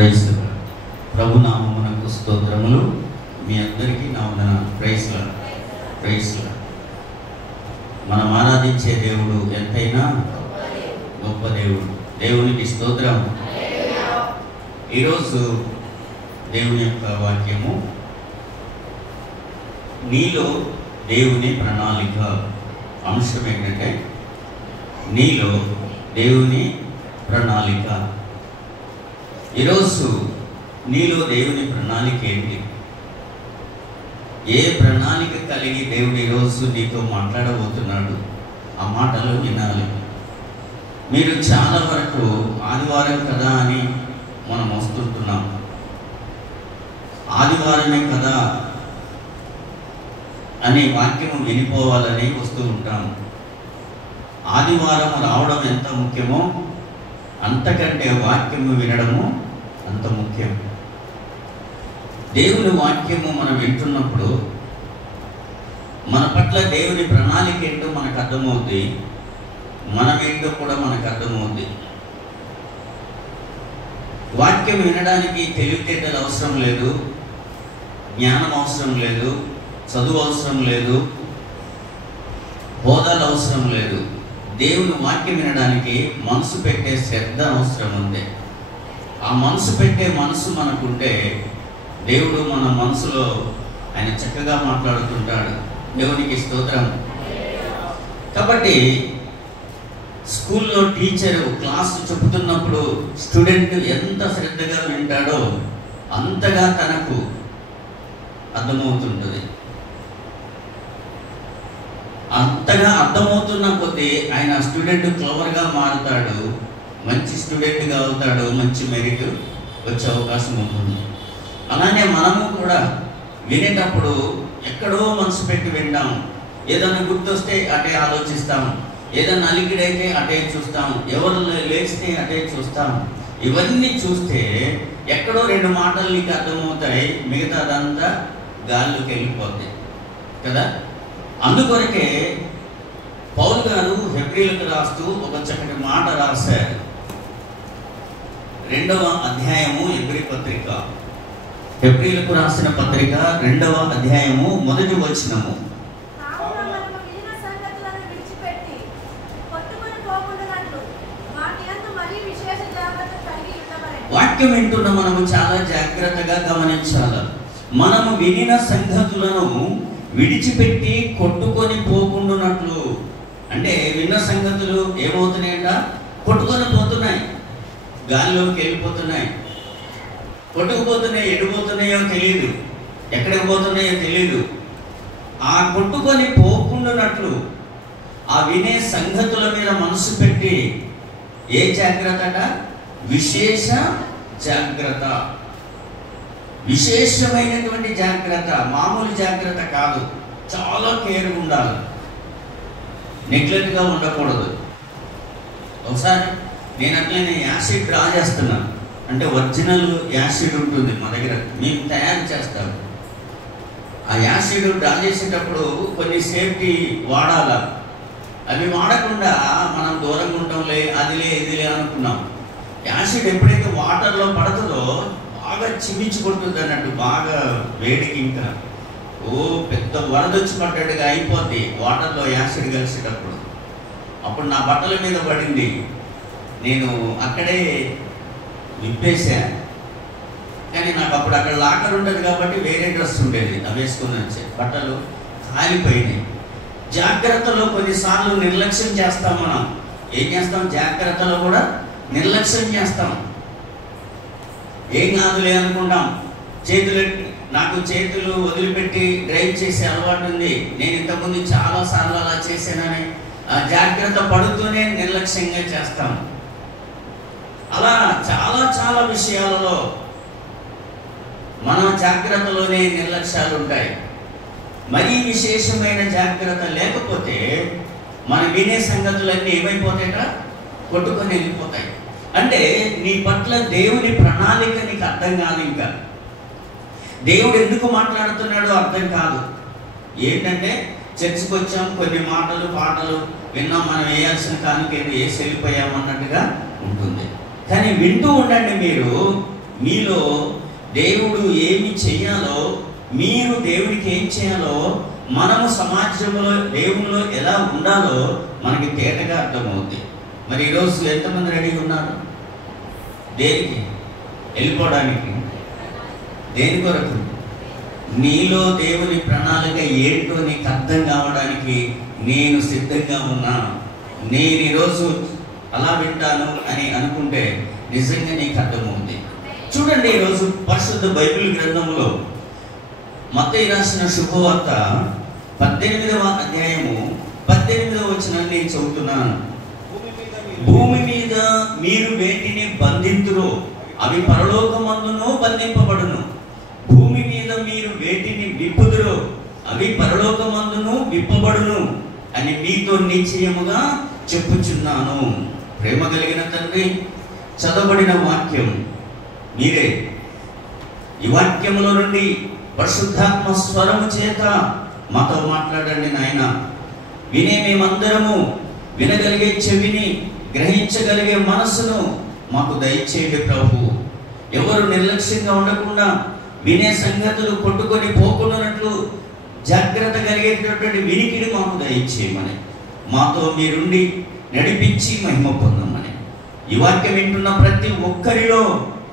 Praise ప్రభు నామమునకు స్తోత్రములు. మీ అందరికీ నా వందన. ప్రైజ్ మనం ఆరాధించే దేవుడు ఎంతైనా గొప్ప దేవుడు. దేవునికి స్తోత్రం. ఈరోజు దేవుని యొక్క వాక్యము నీలో దేవుని ప్రణాళిక. అంశం ఏంటంటే నీలో దేవుని ప్రణాళిక. ఈరోజు నీలో దేవుని ప్రణాళిక ఏంటి? ఏ ప్రణాళిక కలిగి దేవుడు ఈరోజు నీతో మాట్లాడబోతున్నాడు? ఆ మాటలు వినాలి. మీరు చాలా వరకు ఆదివారం కదా అని మనం వస్తుంటున్నాం, ఆదివారమే కదా అనే వాక్యము వినిపోవాలని వస్తూ ఉంటాం. ఆదివారం రావడం ఎంత ముఖ్యమో అంతకంటే వాక్యము వినడము అంత ముఖ్యం. దేవుని వాక్యము మనం వింటున్నప్పుడు మన పట్ల దేవుని ప్రణాళిక ఏంటో మనకు అర్థమవుద్ది, మనమేంటో కూడా మనకు అర్థమవుద్ది. వాక్యం వినడానికి తెలివితేటలు అవసరం లేదు, జ్ఞానం అవసరం లేదు, చదువు అవసరం లేదు, హోదాలు అవసరం లేదు. దేవుని వాక్యం వినడానికి మనసు పెట్టే శ్రద్ధ అవసరం ఉంది. ఆ మనసు పెట్టే మనసు మనకుంటే దేవుడు మన మనసులో ఆయన చక్కగా మాట్లాడుతుంటాడు. దేవునికి స్తోత్రం. కాబట్టి స్కూల్లో టీచరు క్లాస్ చెబుతున్నప్పుడు స్టూడెంట్ ఎంత శ్రద్ధగా వింటాడో అంతగా తనకు అర్థమవుతుంటుంది. అంతగా అర్థమవుతున్న కొద్దీ ఆయన స్టూడెంట్ క్లవర్గా మారుతాడు, మంచి స్టూడెంట్గా అవుతాడు, మంచి మెరిట్ వచ్చే అవకాశం ఉంటుంది. అలానే మనము కూడా వినేటప్పుడు ఎక్కడో మనసు పెట్టి వింటాం. ఏదన్నా గుర్తొస్తే అటే ఆలోచిస్తాం, ఏదన్నా అలికిడైతే అటే చూస్తాం, ఎవరు లేస్తే అటే చూస్తాం. ఇవన్నీ చూస్తే ఎక్కడో రెండు మాటలు నీకు అర్థమవుతాయి, మిగతాదంతా గాల్లోకి వెళ్ళిపోద్ది కదా. అందుకొరకే పౌలు గారు హెబ్రీలకు రాస్తూ ఒక చక్కటి మాట రాశారు. 2వ అధ్యాయము హెబ్రీ పత్రిక, హెబ్రీలకు రాసిన పత్రిక 2వ అధ్యాయము 1వ వచనము. వాక్యం వింటున్న మనము చాలా జాగ్రత్తగా గమనించాలి. మనము వినిన సంగతులను విడిచిపెట్టి కొట్టుకొని పోకుండానట్లు. అంటే విన్న సంగతులు ఏమవుతున్నాయంట? కొట్టుకొని పోతున్నాయి, గాలిలోకి వెళ్ళిపోతున్నాయి, కొట్టుకుపోతున్నాయి. ఎడిపోతున్నాయో తెలియదు, ఎక్కడికి పోతున్నాయో తెలియదు. ఆ కొట్టుకొని పోకుండానట్లు ఆ వినే సంగతుల మీద మనసు పెట్టి ఏ జాగ్రత్త? విశేష జాగ్రత్త, విశేషమైనటువంటి జాగ్రత్త, మామూలు జాగ్రత్త కాదు. చాలా కేర్గా ఉండాలి, నెగ్లెక్ట్గా ఉండకూడదు. ఒకసారి నేను అట్లనే యాసిడ్ డ్రా చేస్తున్నాను. అంటే ఒరిజినల్ యాసిడ్ ఉంటుంది మా దగ్గర, మేము తయారు చేస్తాం. ఆ యాసిడ్ డ్రా చేసేటప్పుడు కొన్ని సేఫ్టీ వాడాలి. అవి వాడకుండా మనం దూరంగా ఉండటంలే, అదిలే ఇదిలే అనుకున్నాం. యాసిడ్ ఎప్పుడైతే వాటర్లో పడుతుందో బాగా చిమ్మించుకుంటుంది అన్నట్టు, బాగా వేడికి ఇంకా పెద్ద వరదొచ్చి పడ్డట్టుగా అయిపోద్ది వాటర్లో యాసిడ్ కలిసేటప్పుడు. అప్పుడు నా బట్టల మీద పడింది, నేను అక్కడే విప్పేసా. కానీ నాకు అప్పుడు అక్కడ లాకర్ ఉండదు కాబట్టి వేరే డ్రెస్ ఉండేది, అవి వేసుకొని వచ్చే బట్టలు కాలిపోయినాయి. జాగ్రత్తలో కొన్నిసార్లు నిర్లక్ష్యం చేస్తాం. మనం ఏం చేస్తాం? జాగ్రత్తలో కూడా నిర్లక్ష్యం చేస్తాం. ఏం కాదులే అనుకుంటాం. నాకు చేతులు వదిలిపెట్టి డ్రైవ్ చేసే అలవాటు ఉంది, నేను ఇంతకుముందు చాలాసార్లు అలా చేశానని జాగ్రత్త పడుతూనే నిర్లక్ష్యంగా చేస్తాం. అలా చాలా చాలా విషయాలలో మన జాగ్రత్తలోనే నిర్లక్ష్యాలు ఉంటాయి. మరీ విశేషమైన జాగ్రత్త లేకపోతే మన వినే సంగతులన్నీ ఏమైపోతాయట? కొట్టుకొని వెళ్ళిపోతాయి. అంటే నీ పట్ల దేవుని ప్రణాళిక నీకు అర్థం కాదు. ఇంకా దేవుడు ఎందుకు మాట్లాడుతున్నాడో అర్థం కాదు. ఏంటంటే చర్చికి వచ్చాం, కొన్ని మాటలు పాటలు విన్నాం, మనం వేయాల్సిన కానుక వేసి వెళ్ళిపోయామన్నట్టుగా ఉంటుంది. కానీ వింటూ ఉండండి. మీరు మీలో దేవుడు ఏమి చేయాలో, మీరు దేవుడికి ఏం చేయాలో, మనము సమాజంలో దేవునిలో ఎలా ఉండాలో మనకి తేటగా అర్థమవుతుంది. మరి ఈరోజు ఎంతమంది రెడీగా ఉన్నారు? దేనికి? వెళ్ళిపోవడానికి? దేని కొరకు? నీలో దేవుని ప్రణాళిక ఏంటో నీకు అర్థం కావడానికి నేను సిద్ధంగా ఉన్నాను, నేను ఈరోజు అలా వింటాను అని అనుకుంటే నిజంగా నీకు అర్థమవుతుంది. చూడండి, ఈరోజు పరిశుద్ధ బైబిల్ గ్రంథంలో మత్తయి రాసిన శుభవార్త 18వ అధ్యాయము 18వ వచనాన్ని నేను చదువుతున్నాను. భూమి మీద మీరు వేటిని బంధింతురో అవి పరలోకమందును బంధింపబడును, భూమి మీద మీరు వేటిని విప్పుదురో అవి పరలోకమందును విప్పబడును అని మీతో నిశ్చయముగా చెప్పుచున్నాను. ప్రేమ కలిగిన తండ్రి, చదవబడిన వాక్యం మీరే. ఈ వాక్యములో నుండి పరిశుద్ధాత్మ స్వరము చేత మాతో మాట్లాడండి నాయన. వినే మేమందరము వినగలిగే చెవిని, గ్రహించగలిగే మనస్సును మాకు దయచేయండి ప్రభు. ఎవరు నిర్లక్ష్యంగా ఉండకుండా వినే సంగతులు కొట్టుకొని పోకుండానట్లు జాగ్రత్త కలిగేటటువంటి వినికిడి మాకు దయచేయమని, మాతో మీరుండి నడిపించి మహిమ పొందమని, ఈ వాక్యం వింటున్న ప్రతి ఒక్కరిలో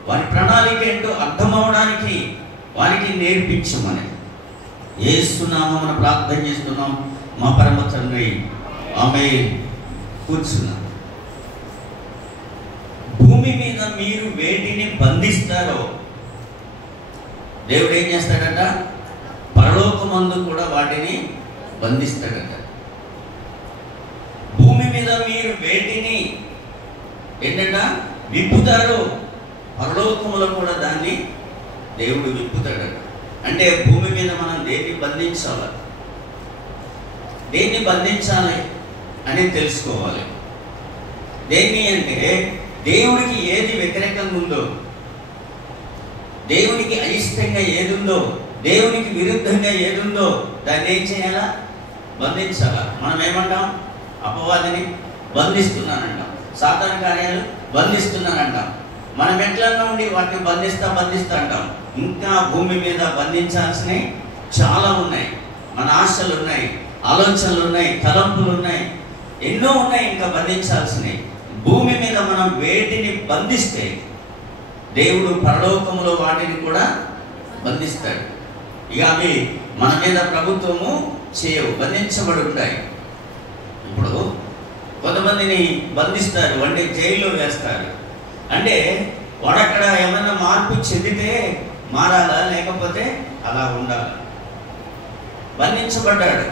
వారి ప్రణాళిక ఏంటో అర్థమవడానికి వారికి నేర్పించమని యేసు నామమున ప్రార్థన చేస్తున్నాం మా పరమ తండ్రి, ఆమేన్. కూర్చున్నాం. భూమి మీద మీరు వేటిని బంధిస్తారో దేవుడు ఏం చేస్తాడట? పరలోకమందు కూడా వాటిని బంధిస్తాడట. భూమి మీద మీరు వేటిని ఏంటంట విప్పుతారో పరలోకములో కూడా దాన్ని దేవుడు విప్పుతాడట. అంటే భూమి మీద మనం దేన్ని బంధించాలి, దేన్ని బంధించాలి అని తెలుసుకోవాలి. దేన్ని అంటే దేవుడికి ఏది వ్యతిరేకంగా ఉందో, దేవునికి అయిష్టంగా ఏది ఉందో, దేవునికి విరుద్ధంగా ఏది ఉందో దాన్ని ఏం చేయాలా? బంధించాలా. మనం ఏమంటాం? అపవాదిని బంధిస్తున్నానంటాం, సాతాను కార్యాలు బంధిస్తున్నానంటాం. మనం ఎట్లన్నా ఉండి వాటిని బంధిస్తా అంటాం. ఇంకా భూమి మీద బంధించాల్సినవి చాలా ఉన్నాయి. మన ఆశలు ఉన్నాయి, ఆలోచనలు ఉన్నాయి, తలంపులు ఉన్నాయి, ఎన్నో ఉన్నాయి ఇంకా బంధించాల్సినవి. భూమి మీద మనం వేటిని బంధిస్తే దేవుడు పరలోకములో వాటిని కూడా బంధిస్తాడు. ఇక అవి మన మీద ప్రభుత్వము చేయవు, బంధించబడి ఉంటాయి. ఇప్పుడు కొంతమందిని బంధిస్తారు, అంటే జైల్లో వేస్తారు. అంటే వాడక్కడ ఏమైనా మార్పు చెందితే మారాలా, లేకపోతే అలా ఉండాలి. బంధించబడ్డాడు.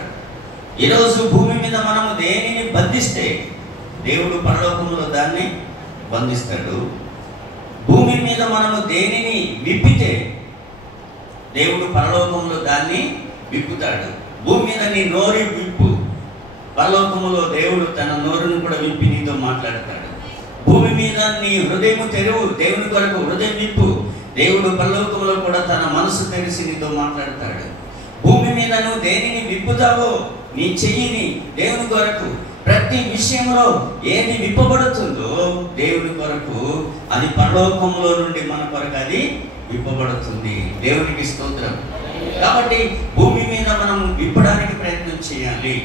ఈరోజు భూమి మీద మనము దేనిని బంధిస్తే దేవుడు పరలోకంలో దాన్ని బంధిస్తాడు. భూమి మీద మనము దేనిని విప్పితే దేవుడు పరలోకంలో దాన్ని విప్పుతాడు. భూమి మీద నీ నోరు విప్పు, పరలోకములో దేవుడు తన నోరును కూడా విప్పి నీతో మాట్లాడతాడు. భూమి మీద నీ హృదయం తెరువు, దేవుని కొరకు హృదయం విప్పు, దేవుడు పరలోకములో కూడా తన మనసు తెరిచి నీతో మాట్లాడతాడు. భూమి మీద నువ్వు దేనిని విప్పుతావో, నీ చెయ్యిని దేవుని కొరకు, ప్రతి విషయంలో ఏది విప్పబడుతుందో దేవుని కొరకు, అది పరలోకంలో నుండి మన కొరకు అది విప్పబడుతుంది. దేవునికి స్తోత్రం. కాబట్టి భూమి మీద మనం విప్పడానికి ప్రయత్నం చేయాలి.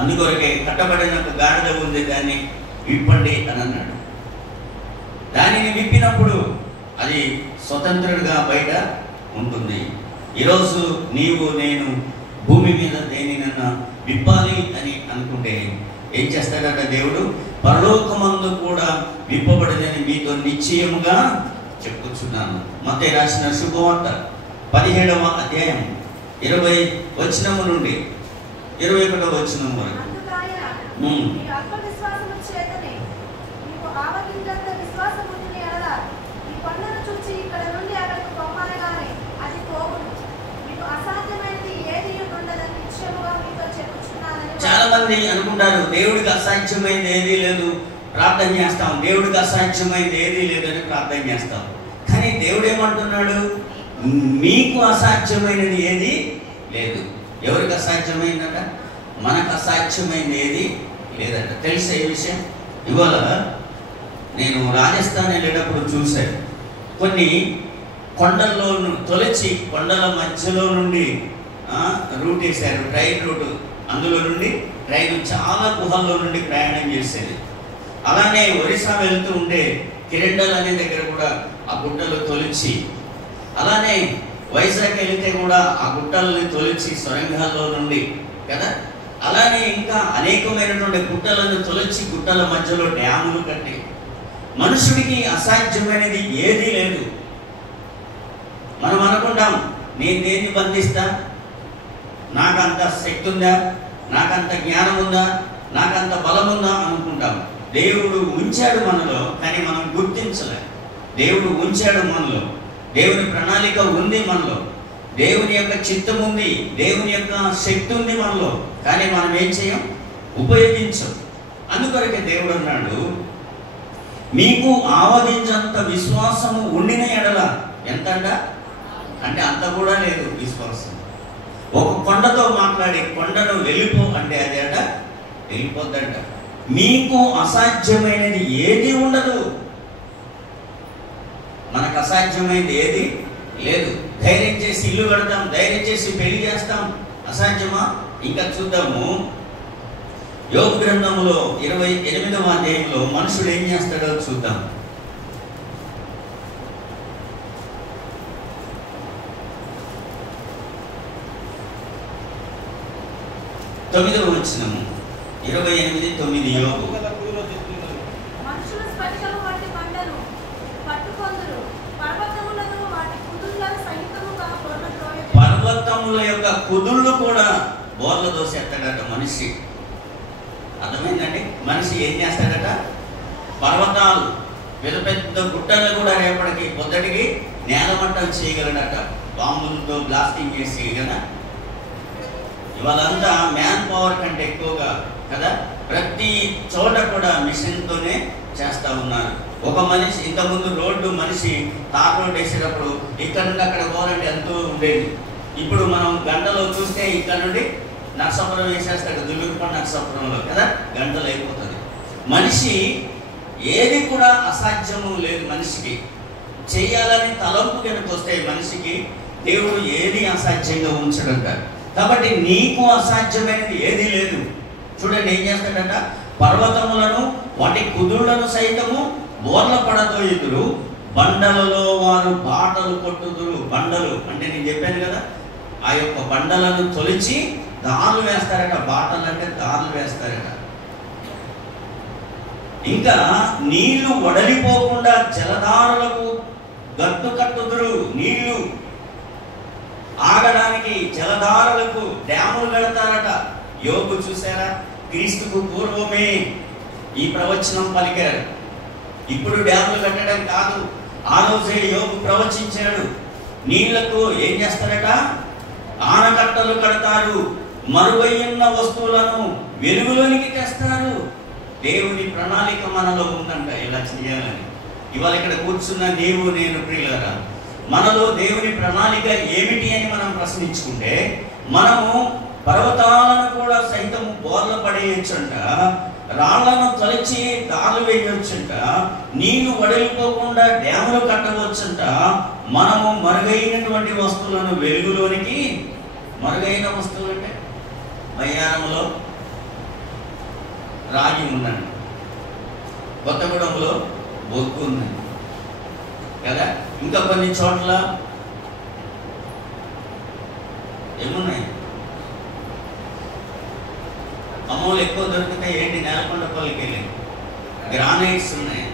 అందుకొరకే కట్టబడిన గాడిద ఉంది, దాన్ని విప్పండి అని అన్నాడు. దానిని విప్పినప్పుడు అది స్వతంత్రుడిగా బయట ఉంటుంది. ఈరోజు నీవు నేను భూమి మీద దేనినన్నా విప్పాలి అని అనుకుంటే ఏం చేస్తాడట దేవుడు? పరలోకమందు కూడా విప్పబడదని మీతో నిశ్చయముగా చెప్పుచున్నాను. మత్తయి రాసిన శుభవార్త 17వ అధ్యాయం 20వ వచనము నుండి 21వ వచనం వరకు. చాలా మంది అనుకుంటారు దేవుడికి అసాధ్యమైంది ఏదీ లేదు, ప్రార్థన చేస్తాం, దేవుడికి అసాధ్యమైంది ఏదీ లేదని ప్రార్థన చేస్తాం. కానీ దేవుడు ఏమంటున్నాడు? మీకు అసాధ్యమైనది ఏది లేదు. ఎవరికి అసాధ్యమైందట? మనకు అసాధ్యమైనది ఏది లేదట. తెలిసే విషయం. ఇవాళ నేను రాజస్థాన్ వెళ్ళేటప్పుడు చూశాను. కొన్ని కొండల్లో తొలచి కొండల మధ్యలో నుండి రూట్ వేశారు, ట్రైన్ రూట్. అందులో నుండి ట్రైన్ చాలా గుహల్లో నుండి ప్రయాణం చేసేది. అలానే ఒరిస్సా వెళ్తూ ఉండే కిరండల్ అనే దగ్గర కూడా ఆ గుట్టలు తొలిచి, అలానే వైజాగ్ వెళితే కూడా ఆ గుట్టల్ని తొలిచి సొరంగాల్లో నుండి కదా, అలానే ఇంకా అనేకమైనటువంటి గుట్టలను తొలిచి గుట్టల మధ్యలో డ్యాములు కట్టి, మనుషుడికి అసాధ్యమైనది ఏదీ లేదు. మనం అనుకుంటాం, నేను దేన్ని బంధిస్తా, నాకంత శక్తి ఉందా, నాకంత జ్ఞానం ఉందా, నాకంత బలం ఉందా అనుకుంటాం. దేవుడు ఉంచాడు మనలో, కానీ మనం గుర్తించలే. దేవుడు ఉంచాడు మనలో, దేవుని ప్రణాళిక ఉంది మనలో, దేవుని యొక్క చిత్తం ఉంది, దేవుని యొక్క శక్తి ఉంది మనలో, కానీ మనం ఏం చేయం? ఉపయోగించం. అందుకొరకే దేవుడు అన్నాడు, మీకు ఆవదించంత విశ్వాసము ఉండిన ఎడల. ఎంతంట అంటే అంత కూడా లేదు విశ్వాసం. ఒక కొండతో మాట్లాడి కొండను వెళ్ళిపో అంటే అది అట వెళ్ళిపోద్దంట. మీకు అసాధ్యమైనది ఏది ఉండదు. మనకు అసాధ్యమైనది ఏది లేదు. ధైర్యం చేసి ఇల్లు కడతాం, ధైర్యం చేసి పెళ్లి చేస్తాం, అసాధ్యమా? ఇంకా చూద్దాము. యోబు గ్రంథములో 28వ అధ్యాయంలో మనుషుడు ఏం చేస్తాడో చూద్దాం. 9వ వచనము, 28:9 యోబు. పర్వతముల యొక్క కుదుళ్ళు కూడా బోర్ల దోసేస్తాడట మనిషి. అర్థమైందండి? మనిషి ఏం చేస్తాడట? పర్వతాలు, పెద్ద పెద్ద గుట్టలు కూడా రేపటికి పొద్దుటికి నేలమట్టం చేయగలడట, బాంబులతో బ్లాస్టింగ్ చేసి కదా. ఇవాళంతా మ్యాన్ పవర్ కంటే ఎక్కువగా కదా, ప్రతి చోట కూడా మిషన్తోనే చేస్తూ ఉన్నారు. ఒక మనిషి ఇంతకుముందు రోడ్డు మనిషి తార్ రోడ్ వేసేటప్పుడు ఇక్కడ నుండి అక్కడ పోవాలంటే ఎంతో ఉండేది. ఇప్పుడు మనం గంటలో చూస్తే ఇక్కడ నుండి నర్సాపురం వేసేస్తాడు, దుల్లురుపల్లి నర్సాపురంలో కదా, గంటలు అయిపోతుంది. మనిషి ఏది కూడా అసాధ్యము లేదు. మనిషికి చేయాలని తలంపు కనుక వస్తే మనిషికి దేవుడు ఏది అసాధ్యంగా ఉంచడంట. కాబట్టి నీకు అసాధ్యమైనది ఏదీ లేదు. చూడండి ఏం చేస్తాడట, పర్వతములను వాటి కుదుళ్లను సైతము బోర్ల పడదోయుదురు, బండలలో వారు బాటలు కొట్టుదురు. బండలు అంటే నేను చెప్పాను కదా, ఆ యొక్క బండలను తొలిచి దారులు వేస్తారట. బాటలు అంటే దారులు వేస్తారట. ఇంకా నీళ్లు వడలిపోకుండా జలధారులకు గట్టు కట్టుదురు. నీళ్లు ఆగడానికి జలధారులకు డ్యాములు కడతారట. యోబు చూసారా, క్రీస్తుకు పూర్వమే ఈ ప్రవచనం పలికారు. ఇప్పుడు డ్యాములు కట్టడం కాదు, ఆ రోజే యోబు ప్రవచించాడు. నీళ్లకు ఏం చేస్తారట? ఆనకట్టలు కడతారు, మరువైన వస్తువులను వెలుగులోనికి తెస్తారు. దేవుని ప్రణాళిక మనలో ఉందంట ఇలా చేయాలని. ఇవాళ ఇక్కడ కూర్చున్న నీవు నేను ప్రియులారా, మనలో దేవుని ప్రణాళిక ఏమిటి అని మనం ప్రశ్నించుకుంటే, మనము పర్వతాలను కూడా సైతం బోర్ల పడేయొచ్చంట, రాళ్లను తొలచి దారులు వేయొచ్చంట, నీళ్లు వడిలిపోకుండా డ్యాములు కట్టవచ్చంట. మనము మరుగైనటువంటి వస్తువులను వెలుగులోనికి, మరుగైన వస్తువులు అంటే బయ్యారంలో రాగి ఉందండి, కొత్తగూడెంలో బొగ్గు ఉందండి కదా, ఇంకా కొన్ని చోట్ల ఏమున్నాయి, అమ్మోలు ఎక్కువ దొరుకుతాయి. ఏంటి, నేలకొండపల్లికి వెళ్ళి గ్రానైట్స్ ఉన్నాయి.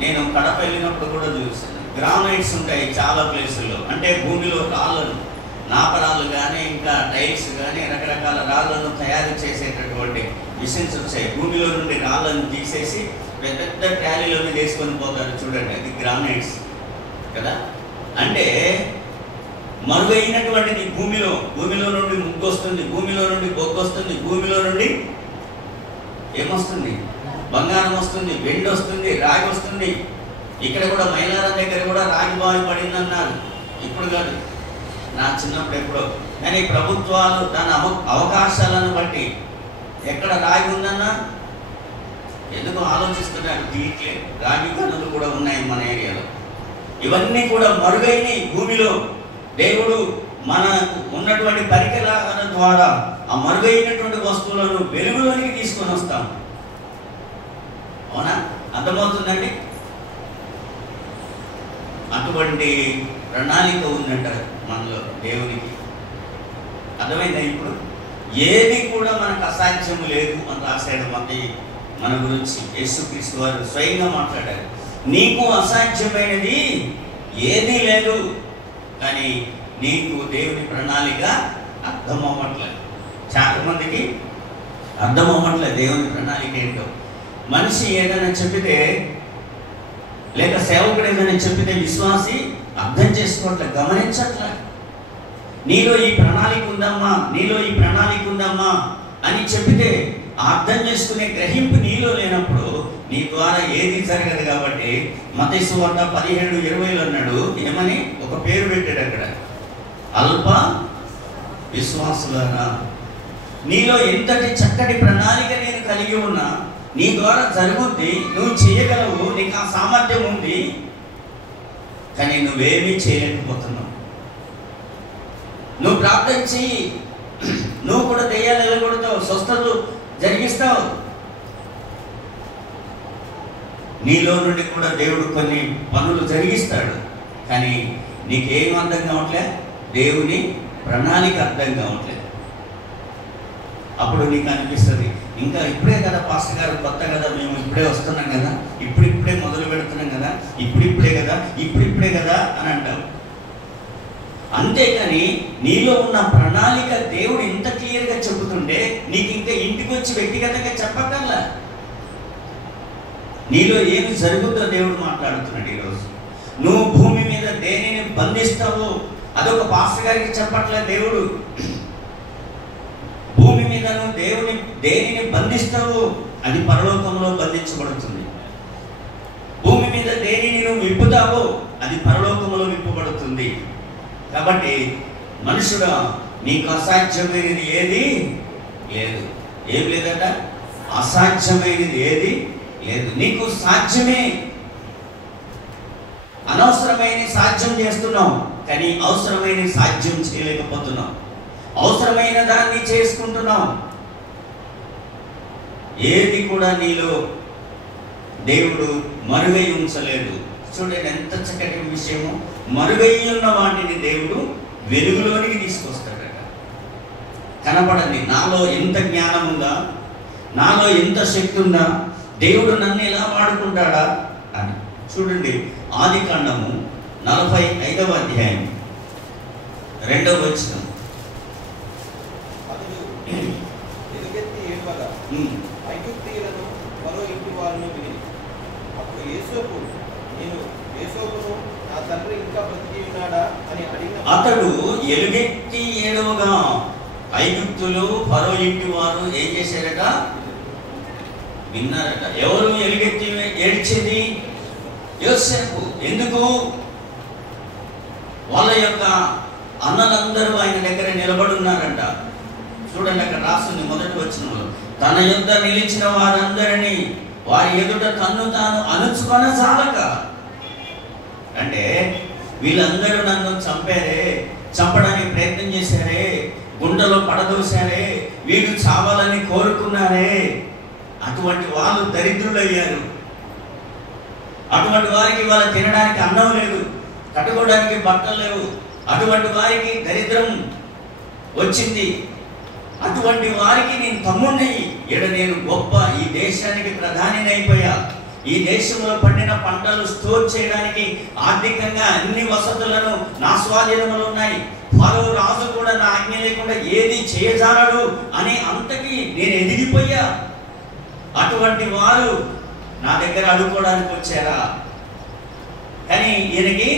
నేను కడప వెళ్ళినప్పుడు కూడా చూసాను, గ్రానైట్స్ ఉంటాయి చాలా ప్లేసుల్లో. అంటే భూమిలో రాళ్ళను, నాపరాళ్ళు కానీ ఇంకా టైల్స్ కానీ రకరకాల రాళ్ళను తయారు చేసేటటువంటి మిషన్స్ వచ్చాయి. భూమిలో నుండి రాళ్ళను తీసేసి పెద్ద పెద్ద ట్రాలీలో మీద వేసుకొని పోతారు. చూడండి, అది గ్రానైట్స్ కదా. అంటే మరుగైనటువంటిది భూమిలో నుండి ముగ్గు వస్తుంది, భూమిలో నుండి బొగ్గు వస్తుంది, భూమిలో నుండి ఏమొస్తుంది? బంగారం వస్తుంది, వెండి వస్తుంది, రాగి వస్తుంది. ఇక్కడ కూడా మైలారం దగ్గర కూడా రాగి బావి పడింది అన్నారు. ఇప్పుడు కాదు, నా చిన్నప్పుడు ఎప్పుడో. కానీ ప్రభుత్వాలు దాని అవకాశాలను బట్టి ఎక్కడ రాగి ఉందన్నా ఎందుకు ఆలోచిస్తున్నారు తీయట్లేదు. రాగి గనులు కూడా ఉన్నాయి మన ఏరియాలో. ఇవన్నీ కూడా మరుగైన భూమిలో దేవుడు మనకు ఉన్నటువంటి పరికరాల ద్వారా ఆ మరుగైనటువంటి వస్తువులను వెలుగులోనికి తీసుకొని వస్తాం. అవునా? అర్థమవుతుందండి? అటువంటి ప్రణాళిక ఉందంట మనలో దేవునికి. అర్థమైందా? ఇప్పుడు ఏది కూడా మనకు అసాధ్యం లేదు అని రాశాడు మన గురించి యేసుక్రీస్తు వారు స్వయంగా మాట్లాడారు. నీకు అసాధ్యమైనది ఏదీ లేదు. కానీ నీకు దేవుని ప్రణాళిక అర్థం అవ్వట్లేదు. చాలా మందికి అర్థం అవ్వట్లేదు దేవుని ప్రణాళిక ఏంటో. మనిషి ఏదైనా చెప్పితే, లేక సేవకుడు ఏదైనా చెప్పితే విశ్వాసి అర్థం చేసుకోవట్లేదు, గమనించట్లే. నీలో ఈ ప్రణాళిక ఉందమ్మా, నీలో ఈ ప్రణాళిక ఉందమ్మా అని చెప్పితే అర్థం చేసుకునే గ్రహింపు నీలో లేనప్పుడు నీ ద్వారా ఏది జరగదు. కాబట్టి మత్తయి సువార్త 17:20 అన్నాడు. ఏమని? ఒక పేరు పెట్టాడు అక్కడ, అల్ప విశ్వాసులారా. నీలో ఎంతటి చక్కటి ప్రణాళిక నేను కలిగి ఉన్నా నీ ద్వారా జరుగుద్ది, నువ్వు చేయగలవు, నీకు ఆ సామర్థ్యం ఉంది. కానీ నువ్వేమీ చేయలేకపోతున్నావు. నువ్వు ప్రార్థన చెయ్యి, నువ్వు కూడా దెయ్యాలు వెళ్ళగొడతావు, స్వస్థతలు జరిగిస్తావు. నీలో నుండి కూడా దేవుడు కొన్ని పనులు జరిగిస్తాడు. కానీ నీకేం అర్థం కావట్లే, దేవుని ప్రణాళిక అర్థం కావట్లేదు. అప్పుడు నీకు అనిపిస్తుంది, ఇంకా ఇప్పుడే కదా పాస్టర్ గారు, కొత్త కదా, మేము ఇప్పుడే వస్తున్నాం కదా, ఇప్పుడిప్పుడే మొదలు పెడుతున్నాం కదా, ఇప్పుడిప్పుడే కదా అని అంటావు. అంతేకాని నీలో ఉన్న ప్రణాళిక దేవుడు ఇంత క్లియర్గా చెబుతుంటే నీకు ఇంకా ఇంటికి వచ్చి వ్యక్తిగతంగా చెప్పగల. నీలో ఏమి జరుగుతుందో దేవుడు మాట్లాడుతున్నాడు ఈరోజు. నువ్వు భూమి మీద దేనిని బంధిస్తావో అదొక పాస్టర్ గారికి చెప్పట్లేదు దేవుడు. భూమి మీద నువ్వు దేనిని బంధిస్తావో అది పరలోకంలో బంధించబడుతుంది. భూమి మీద దేనిని నువ్వు విప్పుతావో అది పరలోకంలో విప్పబడుతుంది. కాబట్టి మనుషుడా, నీకు అసాధ్యమైనది ఏది లేదు. ఏం లేదట? అసాధ్యమైనది ఏది లేదు. నీకు సాధ్యమే. అనవసరమైన సాధ్యం చేస్తున్నావు, కానీ అవసరమైన సాధ్యం చేయలేకపోతున్నావు. అవసరమైన దాన్ని చేసుకుంటున్నావు. ఏది కూడా నీలో దేవుడు మరుగై ఉంచలేదు. చూడండి ఎంత చక్కటి విషయము. మరుగై ఉన్న వాటిని దేవుడు వెలుగులోనికి తీసుకొస్తాడట. కనపడండి, నాలో ఎంత జ్ఞానం ఉందా, నాలో ఎంత శక్తి ఉందా, దేవుడు నన్ను ఎలా వాడుకుంటాడా అని. చూడండి, ఆదికాండము 45వ అధ్యాయం 2వ వచనం. ఐగుప్తీయులను మరో ఇంటి వారిని విని, అప్పుడు యోసేపు, నేను యోసేపును నా తండ్రి ఇంకా బ్రతికి ఉన్నాడా అని అడిగిన అతడు ఎలుగెత్తి ఏడవగా ఐగుప్తులు ఫరో ఇంటి వారు ఏం చేశారట? విన్నారట. ఎవరు ఎలుగెత్తి ఏడ్చేది? యోసేపు. ఎందుకు? వాళ్ళ యొక్క అన్నలందరూ ఆయన దగ్గర నిలబడున్నారంట. చూడండి, అక్కడ రాస్తుంది మొదటి వచనంలో, తన యొద్ద నిలిచిన వారందరినీ వారి ఎదుట తన్ను తాను అణుచుకొన చాలక. అంటే వీళ్ళందరూ నన్ను చంపారే, చంపడానికి ప్రయత్నం చేశారే, గుండెలో పడదోశారే, వీడు చావాలని కోరుకున్నారే, అటువంటి వాళ్ళు దరిద్రులయ్యారు. అటువంటి వారికి వాళ్ళ తినడానికి అన్నం లేదు, కట్టుకోవడానికి బట్టలు లేవు, అటువంటి వారికి దరిద్రం వచ్చింది. అటువంటి వారికి నేను తమ్ముడిని, నేను గొప్ప ఈ దేశానికి ప్రధానిని అయిపోయా. ఈ దేశంలో పండిన పంటలు స్టోర్ చేయడానికి ఆర్థికంగా అన్ని వసతులను నా స్వాధీనంలో ఉన్నాయి. ఫరో రాజు కూడా నా ఆజ్ఞ లేకుండా ఏది చేయజాలడు అని అంతకి నేను ఎదిగిపోయా. అటువంటి వారు నా దగ్గర అడుక్కోవడానికి వచ్చారా? కానీ ఈయనకి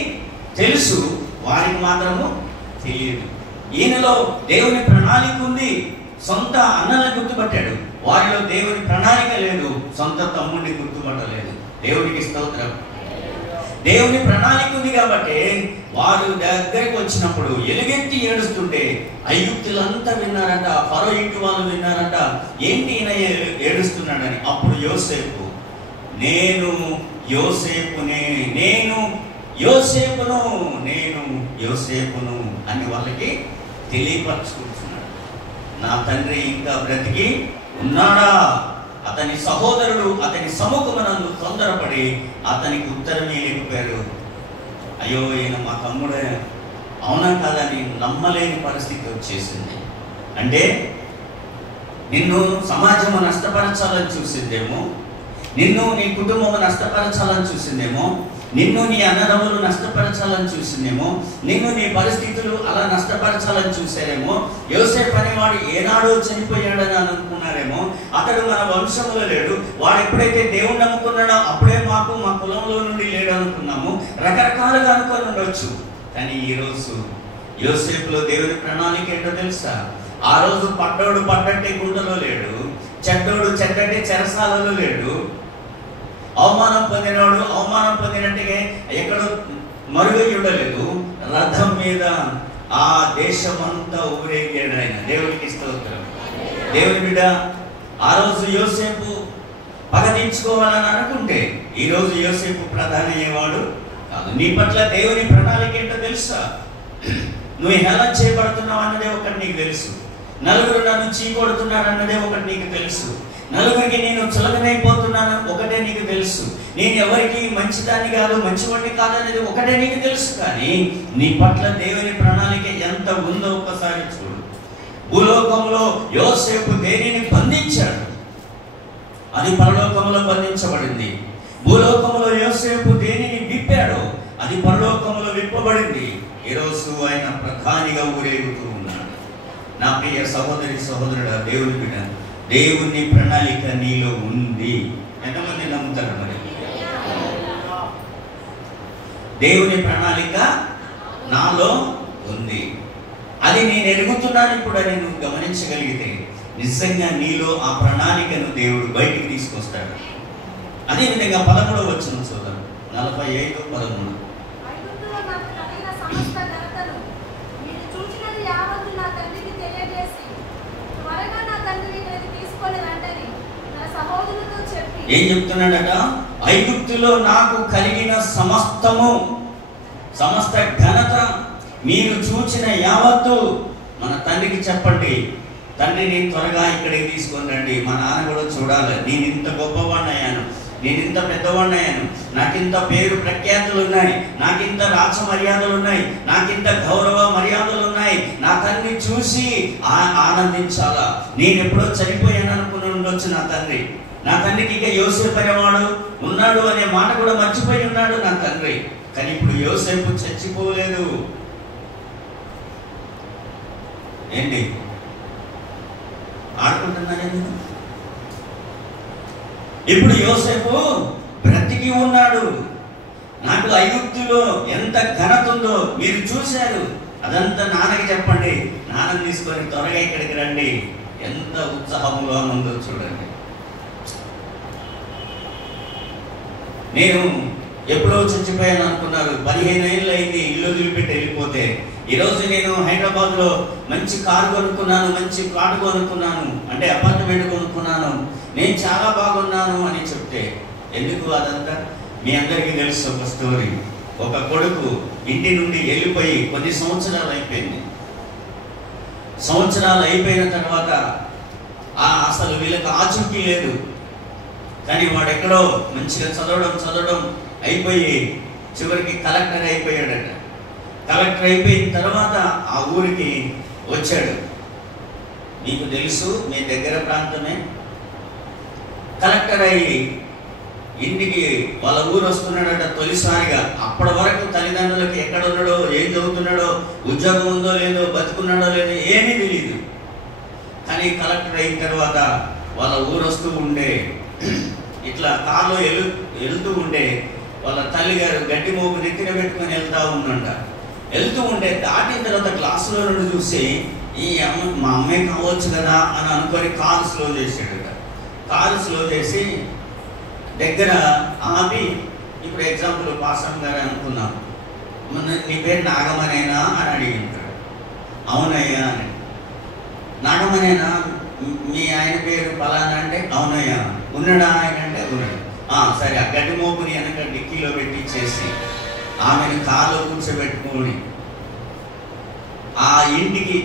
తెలుసు, వారికి మాత్రము తెలియదు. ఈయనలో దేవుని ప్రణాళిక ఉంది. సొంత అన్నలను గుర్తుపట్టాడు, వారిలో దేవుని ప్రణాళిక లేదు. సొంత తమ్ముడిని గుర్తుపట్టలేదు. దేవునికి స్తోత్రం. దేవుని ప్రణాళిక ఉంది కాబట్టి వారు దగ్గరికి వచ్చినప్పుడు ఎలుగెత్తి ఏడుస్తుంటే ఐగుప్తులంతా విన్నారంట, ఫరో ఇంటి వాళ్ళు విన్నారంట, ఏంటి ఈయన ఏడుస్తున్నాడని. అప్పుడు యోసేపు నేను యోసేపునే, నేను యోసేపును, నేను యోసేపును అని వాళ్ళకి తెలియపరచుకుంటున్నాడు. నా తండ్రి ఇంకా బ్రతికి ఉన్నాడా? అతని సహోదరుడు అతని సముఖమునందు తొందరపడి అతనికి ఉత్తరమే ఇవ్వకపోయారు. అయ్యో ఈయన మా తమ్ముడే, అవునా కాదని నమ్మలేని పరిస్థితి వచ్చేసింది. అంటే నిన్ను సమాజము నష్టపరచాలని చూసిందేమో, నిన్ను నీ కుటుంబము నష్టపరచాలని చూసిందేమో, నిన్ను నీ అన్నదమ్ములు నష్టపరచాలని చూసిందేమో, నిన్ను నీ పరిస్థితులు అలా నష్టపరచాలని చూసారేమో. యోసేపు అనేవాడు ఏనాడో చనిపోయాడని అనుకున్నారేమో. అతడు మన వంశంలో లేడు, వాడు ఎప్పుడైతే దేవుణ్ణి నమ్ముకున్నాడో అప్పుడే మా కులంలో నుండి లేడు అనుకున్నాము. రకరకాలుగా అనుకొని ఉండొచ్చు. కానీ ఈరోజు యోసేపులో దేవుని ప్రణాళిక ఏంటో తెలుసా? ఆ రోజు పడ్డోడు పడ్డట్టే గుండెలో లేడు, చెడ్డోడు చెడ్డట్టే చెరసాలలో లేడు, అవమానం పొందినవాడు అవమానం పొందినట్టుగా ఎక్కడో మరుగై ఉండలేదు. రథం మీద ఆ దేశమంతా ఊరేగాడు ఆయన. దేవునికి స్తోత్రం. దేవుని బిడ్డ, ఆ రోజు యోసేపు పగదించుకోవాలని అనుకుంటే ఈ రోజు యోసేపు ప్రధాని అయ్యేవాడు కాదు. నీ పట్ల దేవుని ప్రణాళిక ఏంటో తెలుసా? నువ్వు ఎలా చేయబడుతున్నావు అన్నదే ఒకటి నీకు తెలుసు. నలుగురు నన్ను చీకొడుతున్నారు అన్నదే ఒకటి నీకు తెలుసు. నలుగురికి నేను చులకనైపోతున్నాను ఒకటే నీకు తెలుసు. నేను ఎవరికి మంచిదాన్ని కాదు, మంచివాడిని కాదు అనేది ఒకటే నీకు తెలుసు. కానీ నీ పట్ల దేవుని ప్రణాళిక ఎంత ఉందో ఒక్కసారి చూడు. భూలోకంలో యోసేపు దేనిని బంధించాడు, అది పరలోకంలో బంధించబడింది. భూలోకంలో యోసేపు దేనిని విప్పాడో అది పరలోకంలో విప్పబడింది. ఈరోజు ఆయన ప్రధానిగా ఊరేగుతూ ఉన్నాడు. నా ప్రియ సహోదరి సహోదరుడా, దేవుని బిడ్డ, దేవుని ప్రణాళిక నీలో ఉంది. ఎంతమంది నమ్ముతారు? మరి దేవుని ప్రణాళిక నాలో ఉంది, అది నేను ఎరుగుతున్నాను ఇప్పుడు అని నువ్వు గమనించగలిగితే నిజంగా నీలో ఆ ప్రణాళికను దేవుడు బయటికి తీసుకొస్తాడు. అదే విధంగా 13వ వచనం చూద్దాం. 45:13. ఏం చెప్తున్నాడట? ఐగుప్తులో నాకు కలిగిన సమస్తము, సమస్త ఘనత మీరు చూచిన యావత్తు మన తండ్రికి చెప్పండి. తండ్రి నేను త్వరగా ఇక్కడికి తీసుకొని రండి, మా నాన్న కూడా చూడాలి. నేను ఇంత గొప్పవాడిని అయ్యాను, నేను ఇంత పెద్దవాడిని అయ్యాను, నాకింత పేరు ప్రఖ్యాతులు ఉన్నాయి, నాకింత రాచ మర్యాదలు ఉన్నాయి, నాకింత గౌరవ మర్యాదలు ఉన్నాయి. నా తండ్రి చూసి ఆనందించాలా. నేను ఎప్పుడో చనిపోయాను అనుకుని ఉండొచ్చు నా తండ్రి. నా తండ్రికి ఇక యోసేపు అనేవాడు ఉన్నాడు అనే మాట కూడా మర్చిపోయి ఉన్నాడు నా తండ్రి. కానీ ఇప్పుడు యోసేపు చచ్చిపోలేదు. ఏంటి ఆడుకుంటున్నానే? ఇప్పుడు యోసేపు బ్రతికి ఉన్నాడు. నాకు ఐగుప్తులో ఎంత ఘనత ఉందో మీరు చూశారు, అదంతా నాన్నకి చెప్పండి, నాన్న తీసుకొని త్వరగా ఇక్కడికి రండి. ఎంత ఉత్సాహంగా ఉందో చూడండి. నేను ఎప్పుడో చచ్చిపోయాను అనుకున్నారు. 15 ఏళ్ళు అయింది ఇల్లు వదిలిపెట్టి వెళ్ళిపోతే. ఈరోజు నేను హైదరాబాద్లో మంచి కారు కొనుక్కున్నాను, మంచి ప్లాట్ కొనుక్కున్నాను, అంటే అపార్ట్మెంట్ కొనుక్కున్నాను, నేను చాలా బాగున్నాను అని చెప్తే ఎందుకు? అదంతా మీ అందరికీ తెలుసు ఒక స్టోరీ. ఒక కొడుకు ఇంటి నుండి వెళ్ళిపోయి కొన్ని సంవత్సరాలు అయిపోయింది. సంవత్సరాలు అయిపోయిన తర్వాత అసలు వీళ్ళకి ఆచూకీ లేదు. కానీ వాడు ఎక్కడో మంచిగా చదవడం అయిపోయి చివరికి కలెక్టర్ అయిపోయాడట. కలెక్టర్ అయిపోయిన తర్వాత ఆ ఊరికి వచ్చాడు. మీకు తెలుసు, మీ దగ్గర ప్రాంతమే. కలెక్టర్ అయ్యి ఇంటికి వాళ్ళ ఊరు వస్తున్నాడట తొలిసారిగా. అప్పటి వరకు తల్లిదండ్రులకి ఎక్కడ ఉన్నాడో, ఏం చదువుతున్నాడో, ఉద్యోగం ఉందో లేదో, బతుకున్నాడో లేదో ఏమీ తెలియదు. కానీ కలెక్టర్ అయిన తర్వాత వాళ్ళ ఊరు వస్తూ ఉండే, ఇట్లా కారులో వెళ్తూ ఉండే వాళ్ళ తల్లిగారు గడ్డి మోపు నెత్తిన పెట్టుకొని వెళ్తా ఉందంట. వెళ్తూ ఉంటే దాటిన తర్వాత గ్లాసులో నుండి చూసి ఈ మా అమ్మాయి కావచ్చు కదా అని అనుకొని కారు స్లో చేసాడు. కారు స్లో చేసి దగ్గర ఆపి, ఇప్పుడు ఎగ్జాంపుల్ పాసం గారు అనుకున్నాం, నీ పేరు నాగమనేనా అని అడిగి ఉంటాడు. అవునయ్యా అని. నాగమనేనా, మీ ఆయన పేరు పలానా అంటే అవునయ్యా. ఉన్నాడా ఆయన అంటే ఉన్నాడు. సరే ఆ గడ్డి మోపుని వెనక డిక్కీలో పెట్టించేసి ఆమెను కారులో కూర్చోబెట్టుకొని ఆ ఇంటికి,